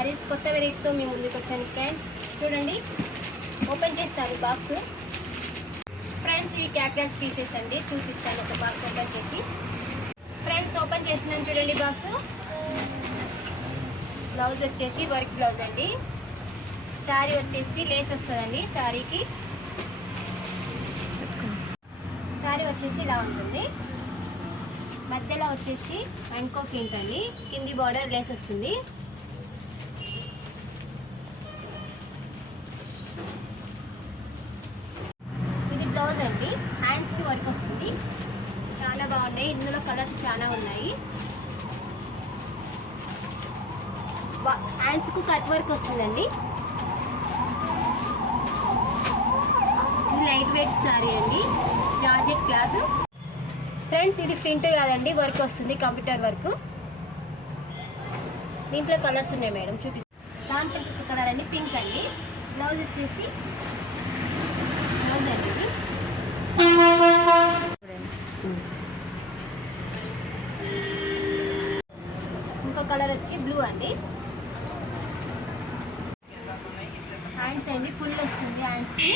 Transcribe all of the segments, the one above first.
శారీస్ కొత్త వెరైటీతో మీ ముందుకు వచ్చాను ఫ్రెండ్స్. చూడండి, ఓపెన్ చేస్తాను బాక్స్. ఫ్రెండ్స్ ఇవి క్యాట్లాగ్ పీసెస్ అండి, చూపిస్తాను ఒక బాక్స్ ఓపెన్ చేసి. ఫ్రెండ్స్ ఓపెన్ చేసినాను చూడండి బాక్స్. బ్లౌజ్ వచ్చేసి వర్క్ బ్లౌజ్ అండి. శారీ వచ్చేసి లేస్ వస్తుందండి. శారీకి శారీ వచ్చేసి ఇలా ఉంటుంది. మధ్యలో వచ్చేసి యాంకో ప్రింట్ అండి. కింది బార్డర్ లేస్ వస్తుంది. ఇది బ్లౌజ్ అండి. హ్యాండ్స్కి వర్క్ వస్తుంది. చాలా బాగున్నాయి. ఇందులో కలర్స్ చాలా ఉన్నాయి. హ్యాండ్స్కు కట్ వర్క్ వస్తుందండి. ఇది లైట్ వెయిట్ శారీ అండి, జార్జెట్ క్లాత్. ఫ్రెండ్స్ ఇది ప్రింట్ కాదండి, వర్క్ వస్తుంది, కంప్యూటర్ వర్క్. దీంట్లో కలర్స్ ఉన్నాయి మేడం, చూపిస్తాను. దాంట్లో ఒక కలర్ అండి, పింక్ అండి. బ్లౌజ్ వచ్చేసి బ్లౌజ్ అండి ఇది. ఇంకో కలర్ వచ్చి బ్లూ అండి. హ్యాండ్స్ అండి, ఫుల్ వస్తుంది హ్యాండ్స్కి.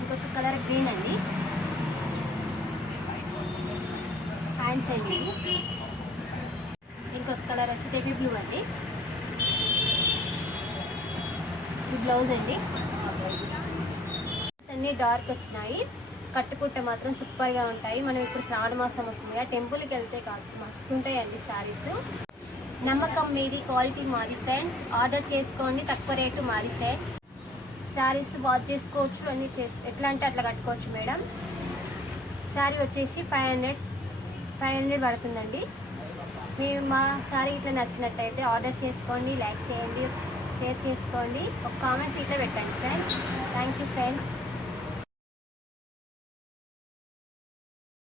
ఇంకొక కలర్ గ్రీన్ అండి. హ్యాండ్స్ అండి ఇది. ఇంకొక కలర్ వచ్చి బేబీ బ్లూ అండి. ఇది బ్లౌజ్ అండి. అన్నీ డార్క్ వచ్చినాయి. కట్టుకుంటే మాత్రం సూపర్గా ఉంటాయి. మనం ఇప్పుడు శ్రావణ మాసం వస్తుంది, టెంపుల్కి వెళ్తే కాదు మస్తు ఉంటాయి అండి శారీస్. నమ్మకం మీది, క్వాలిటీ మాది ఫ్రెండ్స్. ఆర్డర్ చేసుకోండి, తక్కువ రేటు మాది ఫ్రెండ్స్. శారీస్ వాష్ చేసుకోవచ్చు, అన్నీ ఎట్లా అంటే అట్లా కట్టుకోవచ్చు మేడం. శారీ వచ్చేసి 500 పడుతుందండి. మీరు మా శారీ ఇట్లా నచ్చినట్టయితే ఆర్డర్ చేసుకోండి, లైక్ చేయండి, షేర్ చేసుకోండి, ఒక కామెంట్స్ ఇట్లా పెట్టండి ఫ్రెండ్స్. Thank you friends.